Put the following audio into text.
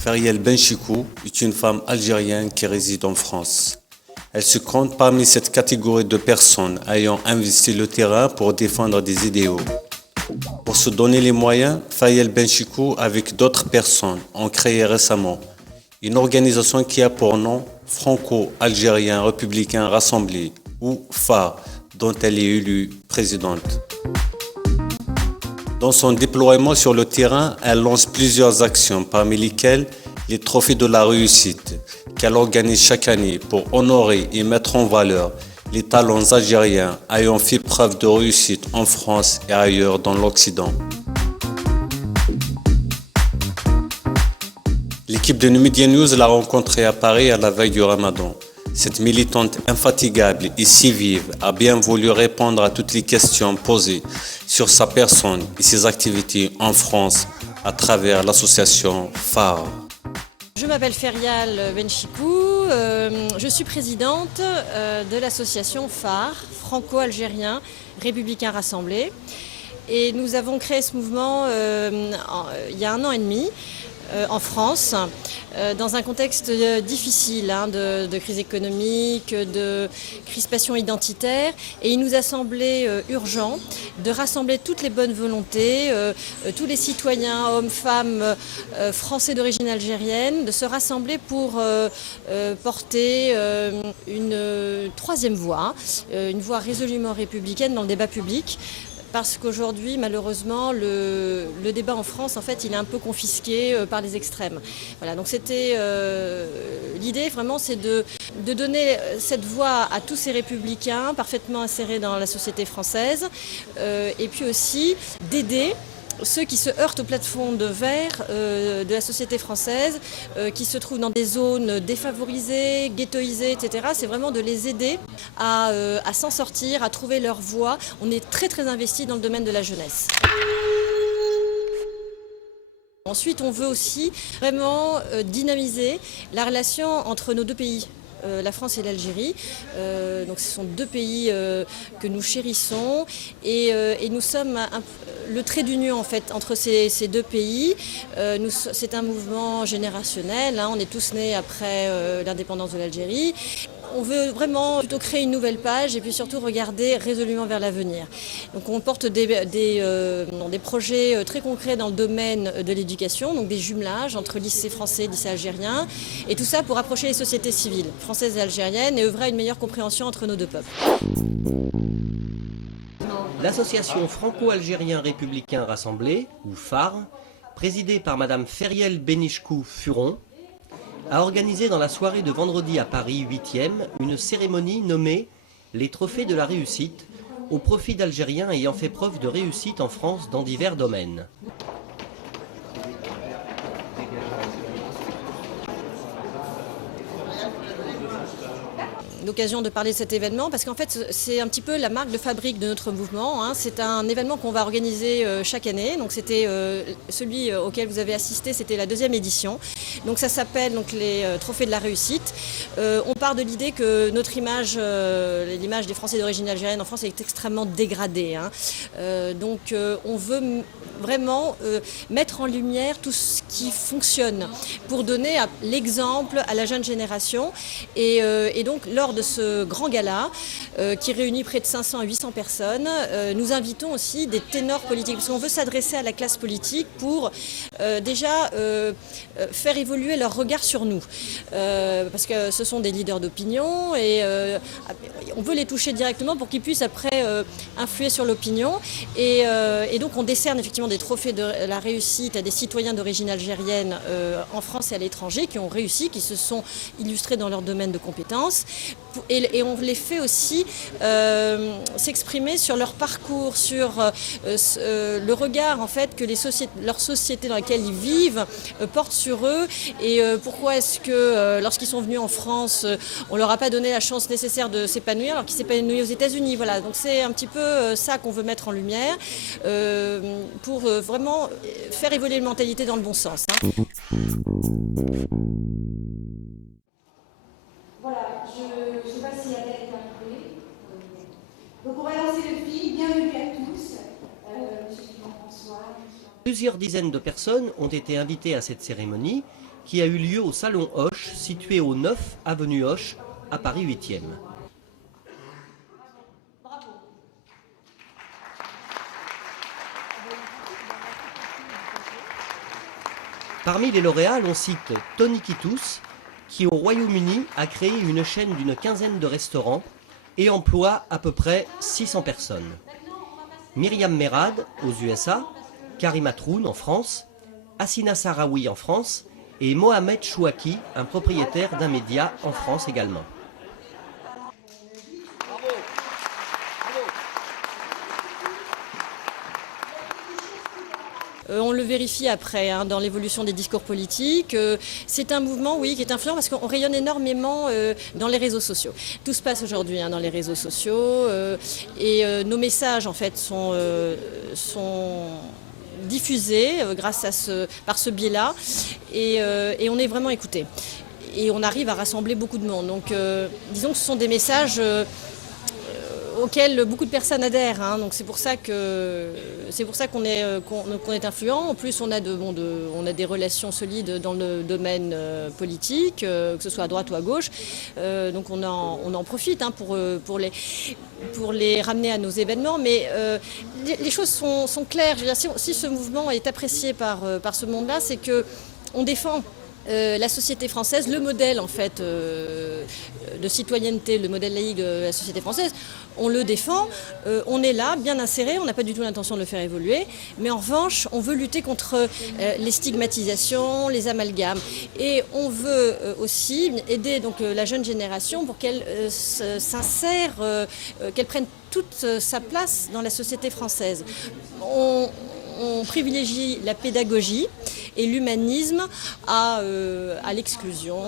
Feriel Benchikou est une femme algérienne qui réside en France. Elle se compte parmi cette catégorie de personnes ayant investi le terrain pour défendre des idéaux. Pour se donner les moyens, Feriel Benchikou, avec d'autres personnes, ont créé récemment une organisation qui a pour nom Franco-Algérien Républicain Rassemblé, ou FAR, dont elle est élue présidente. Dans son déploiement sur le terrain, elle lance plusieurs actions, parmi lesquelles les trophées de la réussite, qu'elle organise chaque année pour honorer et mettre en valeur les talents algériens ayant fait preuve de réussite en France et ailleurs dans l'Occident. L'équipe de Numidia News l'a rencontrée à Paris à la veille du Ramadan. Cette militante infatigable et si vive a bien voulu répondre à toutes les questions posées sur sa personne et ses activités en France à travers l'association FAR. Je m'appelle Feriel Benchikou, je suis présidente de l'association FAR, Franco-Algérien Républicain Rassemblé. Et nous avons créé ce mouvement il y a 1 an et demi en France, dans un contexte difficile de crise économique, de crispation identitaire. Et il nous a semblé urgent de rassembler toutes les bonnes volontés, tous les citoyens, hommes, femmes, français d'origine algérienne, de se rassembler pour porter une troisième voix, une voix résolument républicaine dans le débat public. Parce qu'aujourd'hui, malheureusement, le débat en France, en fait, il est un peu confisqué par les extrêmes. Voilà, donc c'était l'idée, vraiment, c'est de donner cette voix à tous ces républicains parfaitement insérés dans la société française, et puis aussi d'aider ceux qui se heurtent au plafond de verre de la société française, qui se trouvent dans des zones défavorisées, ghettoisées, etc. C'est vraiment de les aider à s'en sortir, à trouver leur voie. On est très très investi dans le domaine de la jeunesse. Ensuite, on veut aussi vraiment dynamiser la relation entre nos deux pays. La France et l'Algérie. Donc ce sont 2 pays que nous chérissons et nous sommes le trait d'union en fait entre ces 2 pays. C'est un mouvement générationnel, on est tous nés après l'indépendance de l'Algérie. On veut vraiment plutôt créer une nouvelle page et puis surtout regarder résolument vers l'avenir. Donc on porte des projets très concrets dans le domaine de l'éducation, donc des jumelages entre lycées français et lycées algériens, et tout ça pour rapprocher les sociétés civiles françaises et algériennes et œuvrer à une meilleure compréhension entre nos 2 peuples. L'association Franco-Algérien Républicain Rassemblé, ou FAR, présidée par Madame Feriel Benchikou-Furon, a organisé dans la soirée de vendredi à Paris 8e une cérémonie nommée les Trophées de la réussite au profit d'Algériens ayant fait preuve de réussite en France dans divers domaines. L'occasion de parler de cet événement parce qu'en fait c'est un petit peu la marque de fabrique de notre mouvement. C'est un événement qu'on va organiser chaque année. Donc c'était celui auquel vous avez assisté, c'était la 2e édition. Donc ça s'appelle donc les Trophées de la réussite. On part de l'idée que notre image, l'image des Français d'origine algérienne en France est extrêmement dégradée. Donc on veut vraiment mettre en lumière tout ce qui fonctionne pour donner l'exemple à la jeune génération. Et donc lors de ce grand gala qui réunit près de 500 à 800 personnes, nous invitons aussi des ténors politiques parce qu'on veut s'adresser à la classe politique pour déjà faire évoluer leur regard sur nous parce que ce sont des leaders d'opinion et on veut les toucher directement pour qu'ils puissent après influer sur l'opinion et donc on décerne effectivement des trophées de la réussite à des citoyens d'origine algérienne en France et à l'étranger qui ont réussi, qui se sont illustrés dans leur domaine de compétences. Et on les fait aussi s'exprimer sur leur parcours, sur le regard en fait que leur société dans laquelle ils vivent porte sur eux et pourquoi est-ce que lorsqu'ils sont venus en France, on leur a pas donné la chance nécessaire de s'épanouir alors qu'ils s'épanouissent aux États-Unis. Voilà, donc c'est un petit peu ça qu'on veut mettre en lumière pour vraiment faire évoluer les mentalités dans le bon sens. Voilà, je ne sais pas s'il y a quelqu'un qui connaît. Donc on va lancer le film. Bienvenue à tous. Monsieur François. Plusieurs dizaines de personnes ont été invitées à cette cérémonie qui a eu lieu au Salon Hoche, situé au 9 avenue Hoche, à Paris 8e. Parmi les lauréats, l'on cite Tony Kitous, qui au Royaume-Uni a créé une chaîne d'une quinzaine de restaurants et emploie à peu près 600 personnes. Myriam Merad aux USA, Karima Troun en France, Assina Sarawi en France et Mohamed Chouaki, un propriétaire d'un média en France également. On le vérifie après dans l'évolution des discours politiques. C'est un mouvement, oui, qui est influent parce qu'on rayonne énormément dans les réseaux sociaux. Tout se passe aujourd'hui dans les réseaux sociaux et nos messages en fait sont diffusés par ce biais-là et on est vraiment écouté. Et on arrive à rassembler beaucoup de monde. Donc disons que ce sont des messages auxquels beaucoup de personnes adhèrent. Donc c'est pour ça qu'on est influent. En plus, on a des relations solides dans le domaine politique, que ce soit à droite ou à gauche. Donc on en profite pour les ramener à nos événements. Mais les choses sont claires. Je veux dire, si ce mouvement est apprécié par ce monde-là, c'est qu'on défend la société française, le modèle en fait de citoyenneté, le modèle laïque de la société française, on le défend, on est là, bien inséré, on n'a pas du tout l'intention de le faire évoluer, mais en revanche, on veut lutter contre les stigmatisations, les amalgames, et on veut aussi aider donc la jeune génération pour qu'elle s'insère, qu'elle prenne toute sa place dans la société française. On privilégie la pédagogie et l'humanisme à l'exclusion.